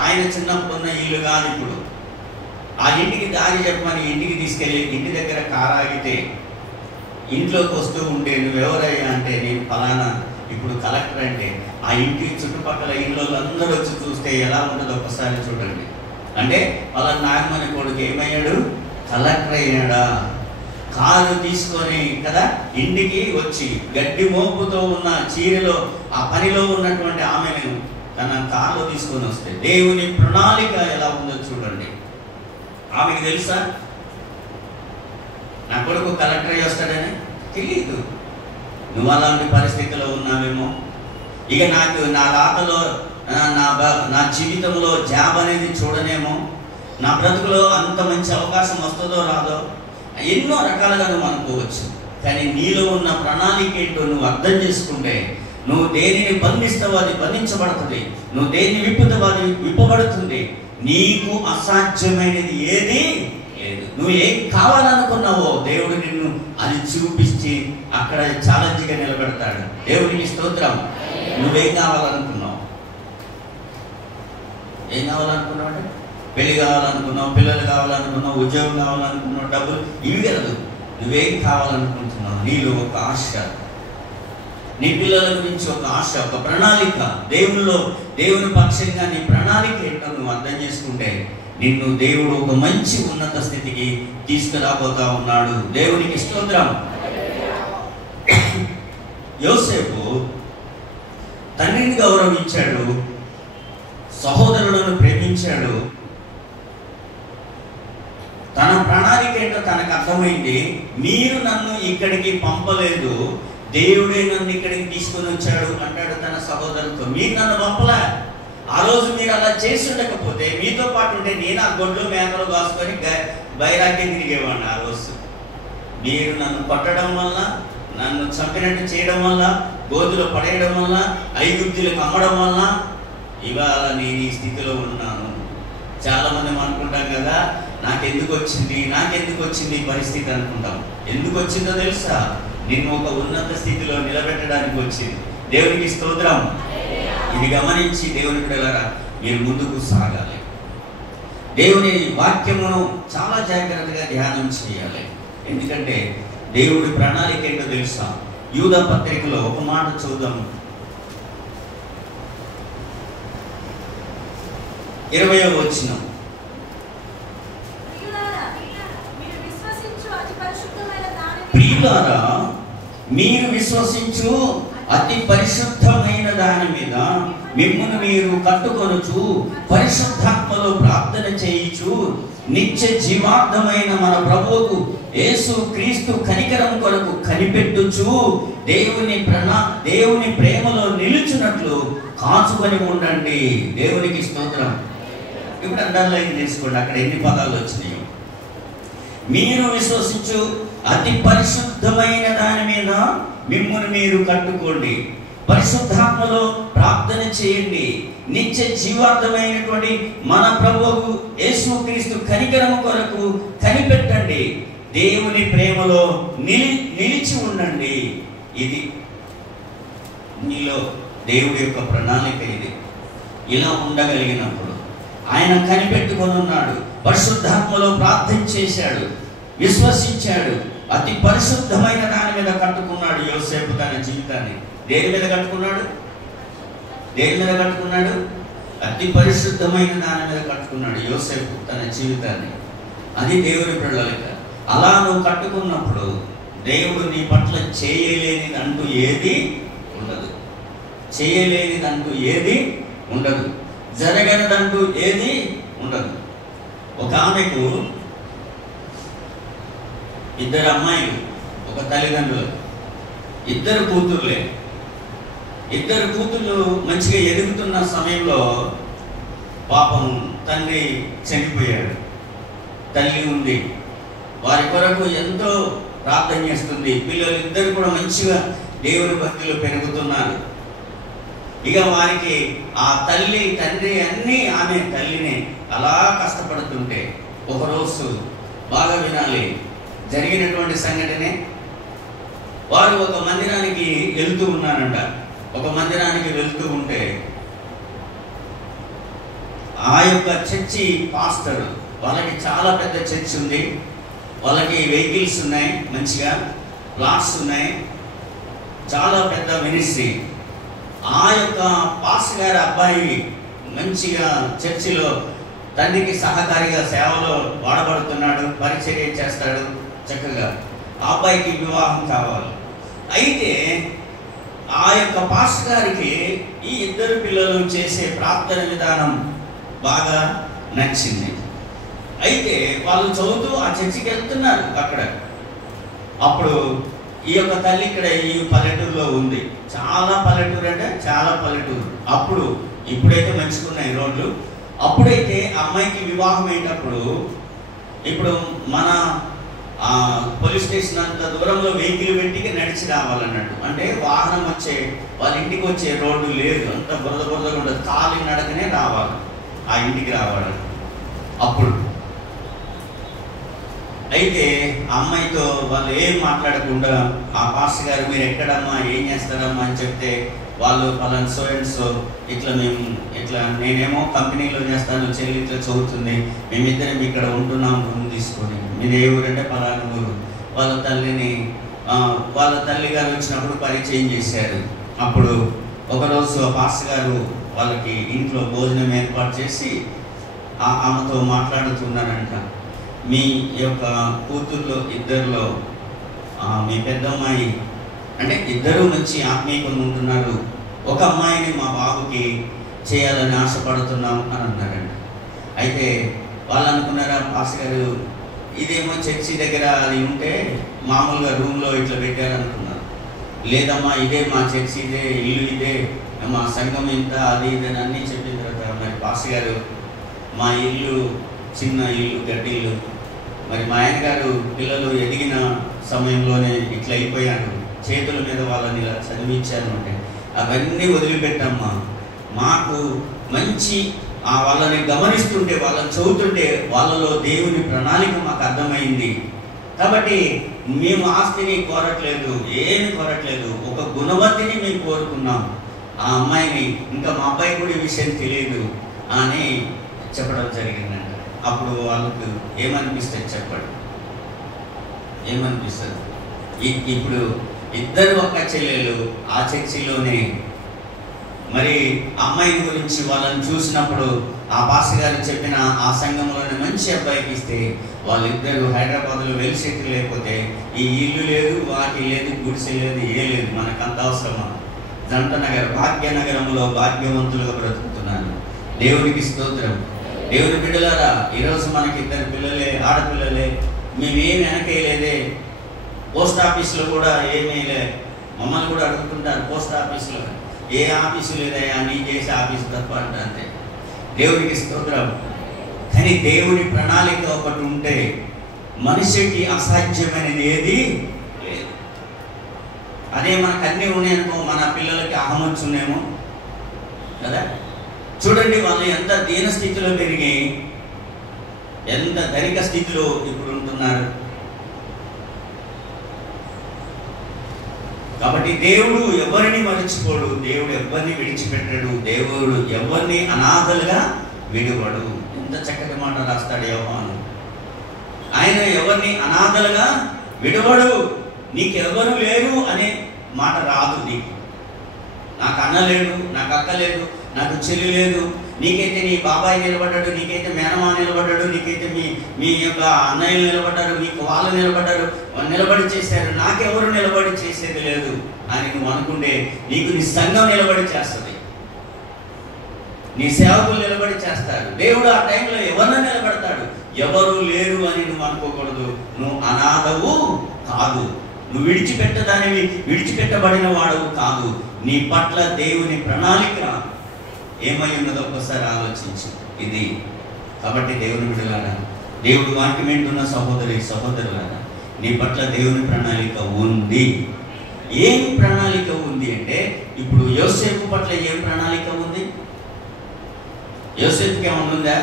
ఆయన చిన్నప్పుడున్న ఇల్లు కాదు ఇప్పుడు, ఆ ఇంటికి దారి చెప్పమని ఇంటికి తీసుకెళ్ళి ఇంటి దగ్గర కారు ఆగితే ఇంట్లోకి వస్తూ ఉంటే నువ్వెవరయ్యా అంటే నేను ఫలానా ఇప్పుడు కలెక్టర్ అంటే ఆ ఇంటి చుట్టుపక్కల ఇళ్ళు అందరూ వచ్చి చూస్తే ఎలా ఉంటుందో ఒకసారి చూడండి. అంటే వాళ్ళ నాగమణి కొడుకు ఏమయ్యాడు? కలెక్టర్ అయ్యాడా? కారు తీసుకొని కదా ఇంటికి వచ్చి గడ్డి మోపుతో ఉన్న చీరలో ఆ పనిలో ఉన్నటువంటి ఆమెను తన కారులో తీసుకొని వస్తే దేవుని ప్రణాళిక ఎలా ఉందో చూడండి. ఆమెకు తెలుసా నా కొడుకు కలెక్టర్ అయ్యి వస్తాడని? తెలియదు. నువ్వు అలాంటి పరిస్థితిలో ఉన్నావేమో. ఇక నాకు నా రాతలో నా జీవితంలో జాబ్ అనేది చూడనేమో, నా బ్రతుకులో అంత మంచి అవకాశం వస్తుందో రాదో, ఎన్నో రకాలుగా నువ్వు అనుకోవచ్చు. కానీ నీలో ఉన్న ప్రణాళిక ఏంటో నువ్వు అర్థం చేసుకుంటే, నువ్వు దేనిని బంధిస్తావో అది బంధించబడుతుంది, నువ్వు దేన్ని విప్పుతావో అది విప్పబడుతుంది. నీకు అసాధ్యమైనది ఏది లేదు. నువ్వు ఏం కావాలనుకున్నావో దేవుడు నిన్ను అది చూపించి అక్కడ ఛాలెంజ్గా నిలబెడతాడు. దేవునికి స్తోత్రం. నువ్వేం కావాలనుకున్నావు? ఏం కావాలనుకున్నావు అంటే పెళ్లి కావాలనుకున్నావు, పిల్లలు కావాలనుకున్నావు, ఉద్యోగం కావాలనుకున్నావు, డబ్బులు, ఇవి కాదు. నువ్వేం కావాలనుకుంటున్నావు? నీలో ఒక ఆశ, నీ పిల్లల గురించి ఒక ఆశ, ఒక ప్రణాళిక, దేవుని పక్షంగా నీ ప్రణాళిక ఏంటో నువ్వు అర్థం చేసుకుంటే నిన్ను దేవుడు ఒక మంచి ఉన్నత స్థితికి తీసుకురాబోతా ఉన్నాడు. దేవునికి స్తోత్రం. యోసేపు తండ్రిని గౌరవించాడు, సహోదరులను ప్రేమించాడు. తన ప్రణాళిక ఏంటో తనకు అర్థమైంది. మీరు నన్ను ఇక్కడికి పంపలేదు, దేవుడే నన్ను ఇక్కడికి తీసుకొని వచ్చాడు అంటాడు తన సహోదరులతో. మీరు నన్ను పంపలే. ఆ రోజు మీరు అలా చేసి ఉండకపోతే, మీతో పాటు ఉంటే నేను ఆ గొడ్లు మేకలు కాసుకొని బైరాగ్యం తిరిగేవాడిని. ఆ రోజు మీరు నన్ను కొట్టడం వల్ల, నన్ను చంపినట్టు చేయడం వల్ల, గోధులో పడేయడం వల్ల, ఐగుప్తులకు అమ్మడం వల్ల ఇవాళ నేను ఈ స్థితిలో ఉన్నాను. చాలా మంది అనుకుంటాం కదా, నాకెందుకు వచ్చింది పరిస్థితి అనుకుంటాం. ఎందుకు వచ్చిందో తెలుసా? నిన్ను ఒక ఉన్నత స్థితిలో నిలబెట్టడానికి వచ్చింది. దేవునికి స్తోత్రం. ఇది గమనించి దేవుని బిడ్డలారా మీరు ముందుకు సాగాలి. దేవుని వాక్యమును చాలా జాగ్రత్తగా ధ్యానం చేయాలి. ఎందుకంటే దేవుడి ప్రణాళిక ఏంటో తెలుసా? యూదా పత్రికలో ఒక మాట చూద్దాం. 20వ వచనం. ప్రియులారా, మీరు విశ్వసించు అతి పరిశుద్ధమైన దాని మీద మిమ్మల్ని మీరు కట్టుకొనుచు, పరిశుద్ధాత్మలో ప్రార్థన చేయుచు, నిత్య జీవార్థమైన మన ప్రభువుకు యేసు క్రీస్తు కనికరం కొరకు కనిపెట్టుచు, దేవుని ప్రేమలో నిలుచున్నట్లు కాచుకొని ఉండండి. దేవునికి స్తోత్రం. ఇప్పుడు అండర్లైన్ చేసుకోండి, అక్కడ ఎన్ని పదాలు వచ్చినాయో. మీరు విశ్వసించు అతి పరిశుద్ధమైన దాని మీద మిమ్మల్ని మీరు కట్టుకోండి, పరిశుద్ధాత్మలో ప్రార్థన చేయండి, నిత్య జీవార్థమైనటువంటి మన ప్రభువు యేసుక్రీస్తు కనికరము కొరకు కనిపెట్టండి, దేవుని ప్రేమలో నిలిచి ఉండండి. ఇది నీలో దేవుడి యొక్క ప్రణాళిక. ఇది ఇలా ఉండగలిగినప్పుడు ఆయన కనిపెట్టుకొని ఉన్నాడు, పరిశుద్ధాత్మలో ప్రార్థన చేశాడు, విశ్వసించాడు, అతి పరిశుద్ధమైన దాని మీద కట్టుకున్నాడు. యోసేపు తన జీవితాన్ని దేని మీద కట్టుకున్నాడు? అతి పరిశుద్ధమైన దాని మీద కట్టుకున్నాడు యోసేపు తన జీవితాన్ని. అది దేవుని ప్రణాళిక. అలా నువ్వు కట్టుకున్నప్పుడు దేవుడు నీ పట్ల చేయలేనిదంటూ ఏది ఉండదు, జరగనిదంటూ ఏది ఉండదు. ఒక ఆమెకు 2 అమ్మాయిలు, ఒక తల్లిదండ్రులు, 2 కూతుర్లే. 2 కూతుర్లు మంచిగా ఎదుగుతున్న సమయంలో పాపం తండ్రి చనిపోయాడు. తల్లి ఉంది, వారి కొరకు ఎంతో ప్రార్థన చేస్తుంది. పిల్లలు 2 కూడా మంచిగా దేవుని భక్తిలో పెరుగుతున్నారు. ఇక వారికి ఆ తల్లి తండ్రి అన్నీ ఆమె తల్లిని అలా కష్టపడుతుంటే, ఒకరోజు బాగా వినాలి, జరిగినటువంటి సంఘటనే. వారు ఒక మందిరానికి వెళ్తూ ఉన్నారంట. ఒక మందిరానికి వెళ్తూ ఉంటే ఆ యొక్క చర్చి పాస్టర్, వాళ్ళకి చాలా పెద్ద చర్చ్ ఉంది, వాళ్ళకి వెహికల్స్ ఉన్నాయి, మంచిగా ప్లాట్స్ ఉన్నాయి, చాలా పెద్ద మినిస్ట్రీ. ఆ యొక్క పాస్టర్ గారి అబ్బాయి మంచిగా చర్చిలో తండ్రికి సహకారిగా సేవలో వాడబడుతున్నాడు, పరిచర్య చేస్తాడు చక్కగా. ఆ అబ్బాయికి వివాహం కావాలి. అయితే ఆ యొక్క పాస్టర్ గారికి ఈ ఇద్దరు పిల్లలు చేసే ప్రార్థన విధానం బాగా నచ్చింది. అయితే వాళ్ళు చదువుతూ ఆ చర్చికి వెళ్తున్నారు. అక్కడ అప్పుడు ఈ యొక్క తల్లి ఇక్కడ ఈ పల్లెటూరులో ఉంది. చాలా పల్లెటూరు అంటే చాలా పల్లెటూరు. ఇప్పుడైతే మంచుకున్నాయి రోడ్లు. అప్పుడైతే అమ్మాయికి వివాహం అయినప్పుడు, ఇప్పుడు మన పోలీస్ స్టేషన్ అంత దూరంలో వెహికల్ పెట్టి నడిచి రావాలన్నట్టు. అంటే వాహనం వచ్చే వాళ్ళ ఇంటికి వచ్చే రోడ్డు లేదు, అంత బురదగా ఉండదు, కాలి నడకనే రావాలి ఆ ఇంటికి రావాలి. అప్పుడు అయితే అమ్మాయితో వాళ్ళు ఏం మాట్లాడకుండా ఆ పాస్టర్ గారు మీరు ఎక్కడమ్మా ఏం చేస్తారమ్మా అని చెప్తే వాళ్ళు పలానా సో అండ్ సో ఇట్లా నేనేమో కంపెనీలో చేస్తాను, చెల్లి ఇట్లా చదువుతుంది, మేమిద్దరం ఇక్కడ ఉంటున్నాం రూమ్ తీసుకొని. మీరు ఏ ఊరంటే పలానా ఊరు. వాళ్ళ తల్లి గారు వచ్చినప్పుడు పరిచయం చేశారు. అప్పుడు ఒకరోజు ఆ పాస్టర్ గారు వాళ్ళకి ఇంట్లో భోజనం ఏర్పాటు చేసి ఆమెతో మాట్లాడుతున్నారంట. మీ యొక్క కూతుర్లో ఇద్దరిలో మీ పెద్దమ్మాయి అంటే ఇద్దరు మంచి ఆత్మీయంగా ఉంటున్నారు, ఒక అమ్మాయిని మా బాబుకి చేయాలని ఆశపడుతున్నాం అని అన్నారంట. అయితే వాళ్ళు అనుకున్నారా పాస్టర్ గారు ఇదేమో చర్చి దగ్గర అది ఉంటే మామూలుగా రూమ్లో ఇట్లా పెట్టారనుకున్నారు. లేదమ్మా ఇదే మా చర్చి, ఇదే ఇల్లు, ఇదే మా సంఘం ఇంత, అది ఇదని అన్నీ చెప్పిన తర్వాత మరి పాస్టర్ గారు మా ఇల్లు చిన్న ఇల్లు, గడ్డి ఇల్లు, మరి మా ఆయన గారు పిల్లలు ఎదిగిన సమయంలోనే ఇట్లా అయిపోయారు, చేతుల మీద వాళ్ళని ఇలా చదివించారు అంటే అవన్నీ వదిలిపెట్టమ్మా, మాకు మంచి వాళ్ళని గమనిస్తుంటే వాళ్ళని చదువుతుంటే వాళ్ళలో దేవుని ప్రణాళిక మాకు అర్థమైంది. కాబట్టి మేము ఆస్తిని కోరట్లేదు, ఏమి కోరట్లేదు, ఒక గుణవతిని మేము కోరుకున్నాం. ఆ అమ్మాయిని ఇంకా మా అబ్బాయి కూడా ఈ విషయం తెలియదు అని చెప్పడం జరిగిందంట. అప్పుడు వాళ్ళకు ఏమనిపిస్తుంది చెప్పండి, ఏమనిపిస్తుంది? ఇప్పుడు ఇద్దరు ఒక్క చెల్లెలు ఆ చర్చిలోనే మరి అమ్మాయిని గురించి వాళ్ళని చూసినప్పుడు ఆ పాస్టర్ గారు చెప్పిన ఆ సంఘంలోనే మంచి అబ్బాయికి ఇస్తే వాళ్ళిద్దరు హైదరాబాద్లో వెలిసెట్టు లేకపోతే ఈ ఇల్లు లేదు, వాటి లేదు, గుడిసె లేదు, ఏ లేదు, మనకు అంత అవసరమా? జంట నగర్ భాగ్యనగరంలో భాగ్యవంతులుగా బ్రతుకుతున్నాను. దేవునికి స్తోత్రం. దేవుని బిడ్డలారా, ఈరోజు మనకి ఇద్దరు పిల్లలే, ఆడపిల్లలే, మేమేమి వెనకేయలేదే. పోస్ట్ ఆఫీసులో కూడా ఏమేలే. మమ్మల్ని కూడా అడుగుతుంటారు పోస్ట్ ఆఫీసులో, ఏ ఆఫీసు లేదయా నీ చేసే ఆఫీసు తప్ప అంటే. అంతే. దేవునికి స్తోత్రం. కానీ దేవుని ప్రణాళిక ఒకటి ఉంటే మనిషికి అసాధ్యమైనది ఏది లేదు. అదే మనకు అన్నీ ఉన్నాయనుకో మన పిల్లలకి అహమొచ్చునేమో కదా. చూడండి వాళ్ళు ఎంత దీన స్థితిలో పెరిగి ఎంత ధనిక స్థితిలో ఇప్పుడు ఉంటున్నారు. కాబట్టి దేవుడు ఎవరిని మరిచిపోడు, దేవుడు ఎవరిని విడిచిపెట్టాడు, దేవుడు ఎవరిని అనాథలుగా విడివడు. ఎంత చక్కటి మాట రాస్తాడు యోహాను. ఆయన ఎవరిని అనాథలుగా విడివడు. నీకెవరు లేరు అనే మాట రాదు. నీకు నాకు అన్న లేడు, నాకు అక్క లేదు, నాకు చెల్లి లేదు, నీకైతే నీ బాబాయ్ నిలబడ్డాడు, నీకైతే మేనమా నిలబడ్డాడు, నీకైతే మీ యొక్క అన్నయ్యలు నిలబడ్డారు, మీకు వాళ్ళు నిలబడ్డారు, నిలబడి చేశారు, నాకెవరు నిలబడి చేసేది లేదు అని నువ్వు అనుకుంటే నీకు నీ సంఘం నిలబడి చేస్తుంది, నీ సేవకులు నిలబడి చేస్తారు. దేవుడు ఆ టైంలో ఎవరినో నిలబడతాడు. ఎవరు లేరు అని నువ్వు అనుకోకూడదు. నువ్వు అనాథవు కాదు, నువ్వు విడిచిపెట్టబడిన వాడవు కాదు. నీ పట్ల దేవుని ప్రణాళిక ఏమై ఉన్నదో ఒక్కసారి ఆలోచించు. ఇది కాబట్టి దేవుని బిడ్డలారా, దేవుడు వాక్యం వింటున్న సహోదరులారా, నీ పట్ల దేవుని ప్రణాళిక ఉంది. ఏం ప్రణాళిక ఉంది అంటే, ఇప్పుడు యోసేపు పట్ల ఏం ప్రణాళిక ఉంది? యోసేపుకి ఏమనుందా?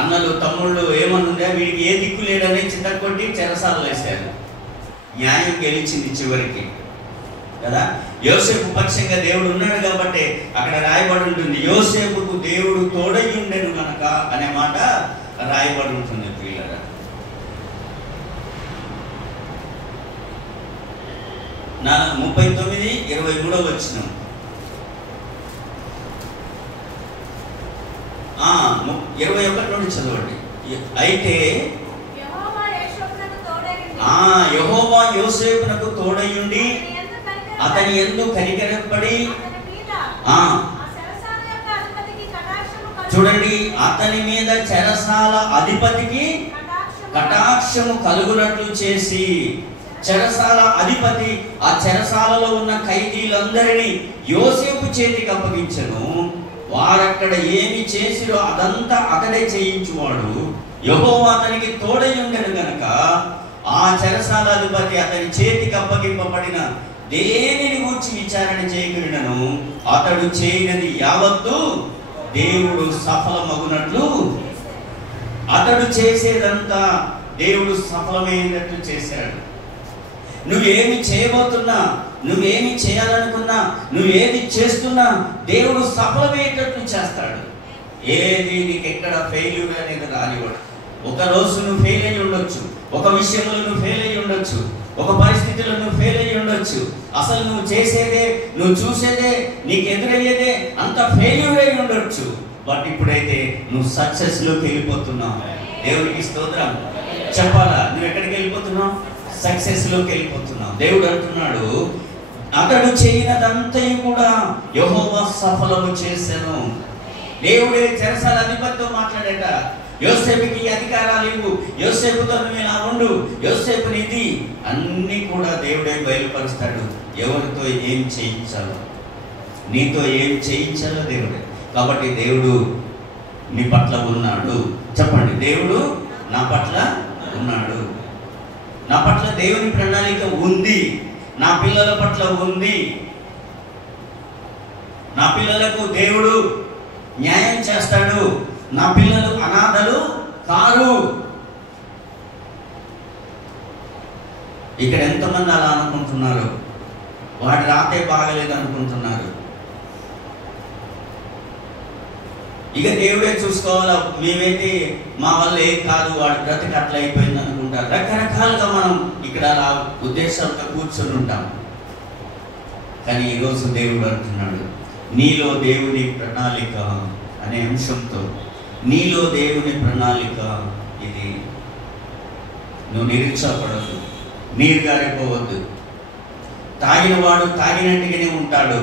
అన్నలు తమ్ముళ్ళు ఏమనుందా? వీడికి ఏ దిక్కు లేడని చిత్తకొట్టి చెరసాలు వేశారు. న్యాయం గెలిచింది చివరికి కదా. యోసేపు పక్షంగా దేవుడు ఉన్నాడు కాబట్టి అక్కడ రాయబడి ఉంటుంది, యోసేపుకు దేవుడు తోడై ఉండెను కనుక అనే మాట రాయబడి ఉంటుంది ప్రియులారా. 39:23 వచనం. 21 నుండి చదవండి. అయితే యెహోవా యోసేపునకు తోడయుండి అతని యందు కనికరపడి, చూడండి, అతని మీద చెరసాల అధిపతికి కటాక్షము కలుగునట్లు చేసి, చెరసాల అధిపతి ఆ చెరసాలలో ఉన్న ఖైదీలందరినీ యోసేపు చేతికి అప్పగించెను. వారక్కడ ఏమి చేసిరో అదంతా అతడే చేయించువాడు. యెహోవా అతనికి తోడై ఉండెను గనక ఆ చెరసాల అధిపతి అతని చేతికి అప్పగింపబడిన దేనిని గూర్చి విచారణ చేయగలిగినను అతడు చేయనది యావత్తు దేవుడు సఫలమగునట్లు, అతడు చేసేదంతా దేవుడు సఫలమైనట్లు చేశాడు. నువ్వేమి చేయబోతున్నా, నువ్వేమి చేయాలనుకున్నా, నువ్వేది చేస్తున్నా దేవుడు సఫలమయ్యేటట్లు చేస్తాడు. ఏది నీకు ఎక్కడ ఫెయిల్యూర్ అనేది రానివ్వడు. ఒక రోజు నువ్వు ఫెయిల్ అయ్యి ఉండొచ్చు, ఒక విషయంలో నువ్వు ఫెయిల్ అయ్యి ఉండొచ్చు, ఒక పరిస్థితిలో నువ్వు ఫెయిల్ అయ్యి ఉండొచ్చు. అసలు నువ్వు చేసేదే, నువ్వు చూసేదే, నీకు ఎదురయ్యేదే అంత ఫెయిల్యూర్ అయి ఉండొచ్చు. బట్ ఇప్పుడైతే నువ్వు సక్సెస్ లోకి వెళ్ళిపోతున్నావు. దేవునికి స్తోత్రం చెప్పాలా. నువ్వు ఎక్కడికి వెళ్ళిపోతున్నావు? సక్సెస్ లోకి వెళ్ళిపోతున్నావు. దేవుడు అంటున్నాడు, అతడు చేయనదంతయు కూడా యెహోవా సఫలము చేసెను. దేవుడే చెరసాల అధిపతితో మాట్లాడట, యోసేపుకి అధికారాలు ఇవ్వు, యోసేపుతో నువ్వు ఇలా ఉండు, యోసేపుని ఇది అన్నీ కూడా దేవుడే బయలుపరుస్తాడు. ఎవరితో ఏం చేయించాలో, నీతో ఏం చేయించాలో దేవుడే. కాబట్టి దేవుడు నీ పట్ల ఉన్నాడు. చెప్పండి, దేవుడు నా పట్ల ఉన్నాడు. నా పట్ల దేవుని ప్రణాళిక ఉంది, నా పిల్లల పట్ల ఉంది. నా పిల్లలకు దేవుడు న్యాయం చేస్తాడు. నా పిల్లలు అనాథలు కారు. ఇక్కడ ఎంతమంది అలా అనుకుంటున్నారు? వాడి రాతే బాగలేదు అనుకుంటున్నారు. ఇక దేవుడే చూసుకోవాలా, మేమైతే మా వల్ల ఏం కాదు, వాడి బ్రతికి అట్లా అయిపోయింది అనుకుంటారు. రకరకాలుగా మనం ఇక్కడ అలా ఉద్దేశాలతో కూర్చొని ఉంటాం. కానీ ఈరోజు దేవుడు అంటున్నాడు, నీలో దేవుని ప్రణాళిక అనే అంశంతో, నీలో దేవుని ప్రణాళిక ఇది. నువ్వు నిరీక్షపడద్దు, నీరు గారిపోవద్దు. తాగినవాడు తాగినట్టుగానే ఉంటాడు,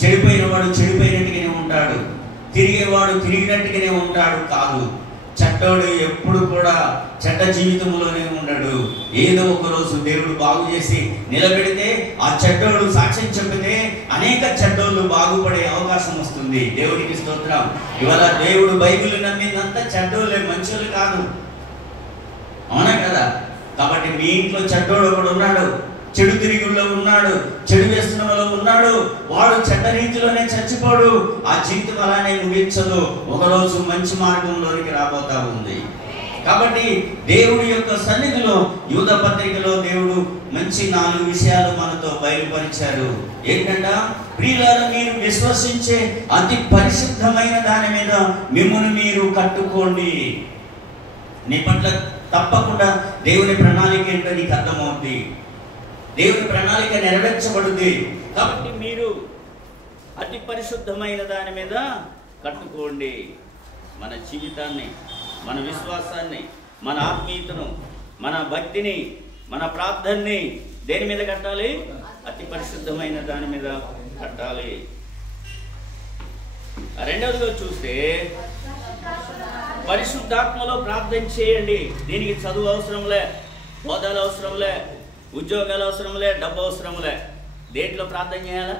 చెడిపోయినవాడు చెడిపోయినట్టుగానే ఉంటాడు, తిరిగేవాడు తిరిగినట్టుగానే ఉంటాడు కాదు. చెడ్డోడు ఎప్పుడు కూడా చెడ్డ జీవితంలోనే ఉండడు. ఏదో ఒక రోజు దేవుడు బాగు చేసి నిలబెడితే ఆ చెడ్డోడు సాక్ష్యం చెప్పితే అనేక చెడ్డోళ్ళు బాగుపడే అవకాశం వస్తుంది. దేవుడికి స్తోత్రం. ఇవాళ దేవుడు బైబిల్ నమ్మిందంతా చెడ్డోళ్ళే, మంచోళ్ళు కాదు. అవునా కదా? కాబట్టి మీ ఇంట్లో చెడ్డోడు ఒకడు ఉన్నాడు, చెడు తిరుగుల్లో ఉన్నాడు, చెడు వ్యసనంలో ఉన్నాడు. వాడు చెడ్డ రీతిలోనే చచ్చిపోడు, ఆ జీవితం అలానే ముగించదు. ఒకరోజు మంచి మార్గంలోనికి రాబోతా ఉంది. కాబట్టి దేవుడి యొక్క సన్నిధిలో యూదా పత్రికలో దేవుడు మంచి 4 విషయాలు మనతో బయలుపరిచారు. ఏంటంటే, ప్రియులారా, మీరు విశ్వసించే అతి పరిశుద్ధమైన దాని మీద మిమ్మల్ని మీరు కట్టుకోండి. నీ పట్ల తప్పకుండా దేవుని ప్రణాళిక ఏంటో నీకు అర్థమవుతుంది. దేవుని ప్రణాళిక నెరవేర్చబడుతుంది. కాబట్టి మీరు అతి పరిశుద్ధమైన దాని మీద కట్టుకోండి. మన జీవితాన్ని, మన విశ్వాసాన్ని, మన ఆత్మీయతను, మన భక్తిని, మన ప్రార్థనని దేని మీద కట్టాలి? అతి పరిశుద్ధమైన దాని మీద కట్టాలి. రెండవదిగా చూస్తే, పరిశుద్ధాత్మలో ప్రార్థన చేయండి. దీనికి చదువు అవసరంలే, హోదాలు అవసరంలే, ఉద్యోగాలు అవసరంలే, డబ్బు అవసరంలే. దేంట్లో ప్రార్థన చేయాలా?